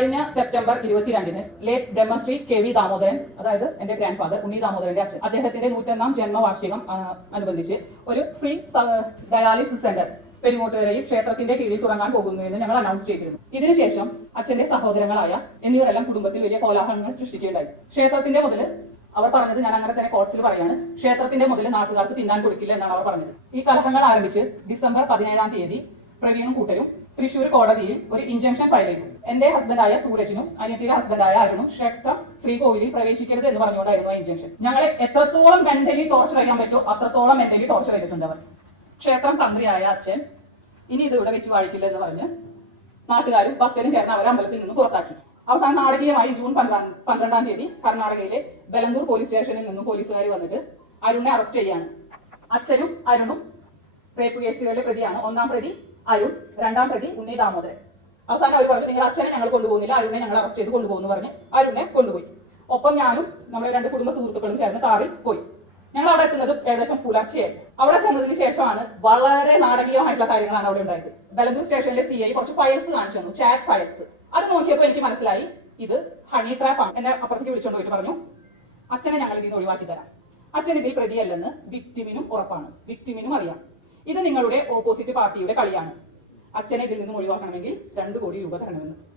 കഴിഞ്ഞ സെപ്റ്റംബർ ഇരുപത്തിരണ്ടിന് late Brahmashri K V Damodaran അതായത് എന്റെ ഗ്രാൻഡ് ഫാദർ ഉണ്ണി ദാമോദരന്റെ അച്ഛൻ അദ്ദേഹത്തിന്റെ നൂറ്റൊന്നാം ജന്മവാർഷികം അനുബന്ധിച്ച് ഒരു ഫ്രീ ഡയാലിസിസ് സെന്റർ പെരുങ്ങോട്ടുകരയിൽ ക്ഷേത്രത്തിന്റെ കീഴിൽ തുടങ്ങാൻ പോകുന്നു എന്ന് ഞങ്ങൾ അനൗൺസ് ചെയ്തിരുന്നു. ഇതിനുശേഷം അച്ഛന്റെ സഹോദരങ്ങളായ എന്നിവരെല്ലാം കുടുംബത്തിൽ വലിയ കോലാഹലങ്ങൾ സൃഷ്ടിക്കുകയുണ്ടായി. ക്ഷേത്രത്തിന്റെ മുതൽ അവർ പറഞ്ഞത് ഞാൻ അങ്ങനെ തന്നെ കോട്സിൽ പറയാണ്. ക്ഷേത്രത്തിന്റെ മുതൽ നാട്ടുകാർക്ക് തിന്നാൻ കൊടുക്കില്ല എന്നാണ് അവർ പറഞ്ഞത്. ഈ കലഹങ്ങൾ ആരംഭിച്ച് ഡിസംബർ പതിനേഴാം തീയതി പ്രവീണും കൂട്ടരും തൃശൂർ കോടതിയിൽ ഒരു ഇഞ്ചക്ഷൻ ഫയൽ ചെയ്തു. എന്റെ ഹസ്ബൻഡായ സൂരജിനും അനിയത്തിയുടെ ഹസ്ബൻഡായ അരുണും ക്ഷേത്രം ശ്രീകോവിലിൽ പ്രവേശിക്കരുത് എന്ന് പറഞ്ഞുകൊണ്ടായിരുന്നു ആ ഇഞ്ചക്ഷൻ ഞങ്ങളെ എത്രത്തോളം മെന്റലി ടോർച്ചർ ചെയ്യാൻ പറ്റുമോ അത്രത്തോളം മെന്റലി ടോർച്ചർ ചെയ്തിട്ടുണ്ട് അവർ. ക്ഷേത്രം തന്ത്രിയായ അച്ഛൻ ഇനി ഇത് ഇവിടെ വെച്ച് വാഴിക്കില്ല എന്ന് പറഞ്ഞ് നാട്ടുകാരും ഭക്തരും ചേർന്ന് അവരെ അമ്പലത്തിൽ നിന്ന് പുറത്താക്കി. അവസാന നാടകീയമായി ജൂൺ പന്ത്രണ്ട് പന്ത്രണ്ടാം തീയതി കർണാടകയിലെ ബലന്തൂർ പോലീസ് സ്റ്റേഷനിൽ നിന്നും പോലീസുകാർ വന്നിട്ട് അരുണിനെ അറസ്റ്റ് ചെയ്യാണ്. അച്ഛനും അരുണും റേപ്പ് കേസുകളിലെ പ്രതിയാണ്. ഒന്നാം പ്രതി അരുൺ രണ്ടാം പ്രതി ഉണ്ണി ദാമോദരൻ. അവസാനം അവർ പറഞ്ഞു നിങ്ങൾ അച്ഛനെ ഞങ്ങൾ കൊണ്ടുപോകുന്നില്ല. അരുണെ ഞങ്ങൾ അറസ്റ്റ് ചെയ്ത് കൊണ്ടുപോകുന്നു പറഞ്ഞ് അരുണെ കൊണ്ടുപോയി. ഒപ്പം ഞാനും നമ്മുടെ രണ്ട് കുടുംബ സുഹൃത്തുക്കളും ചേർന്ന് കാറിൽ പോയി. ഞങ്ങൾ അവിടെ എത്തുന്നത് ഏകദേശം പുലർച്ചെ. അവിടെ ചെന്നതിന് ശേഷമാണ് വളരെ നാടകീയമായിട്ടുള്ള കാര്യങ്ങളാണ് അവിടെ ഉണ്ടായത്. ബലബൂർ സ്റ്റേഷനിലെ സി ഐ കുറച്ച് ഫയൽസ് കാണിച്ചു തന്നു ചാറ്റ് ഫയൽസ് അത് നോക്കിയപ്പോൾ എനിക്ക് മനസ്സിലായി ഇത് ഹണി ട്രാപ്പ് ആണ്. എന്നെ അപ്പുറത്തേക്ക് വിളിച്ചോണ്ട് പോയിട്ട് പറഞ്ഞു അച്ഛനെ ഞങ്ങൾ ഇതിൽ നിന്ന് ഒഴിവാക്കി തരാം. അച്ഛൻ ഇതിൽ പ്രതിയല്ലെന്ന് വിക്ടിമിനും ഉറപ്പാണ്. വിക്ടിമിനും അറിയാം. ഇത് നിങ്ങളുടെ ഓപ്പോസിറ്റ് പാർട്ടിയുടെ കളിയാണ്. അച്ഛനെ ഇതിൽ നിന്നും ഒഴിവാക്കണമെങ്കിൽ രണ്ട് കോടി രൂപ തരണമെന്ന്.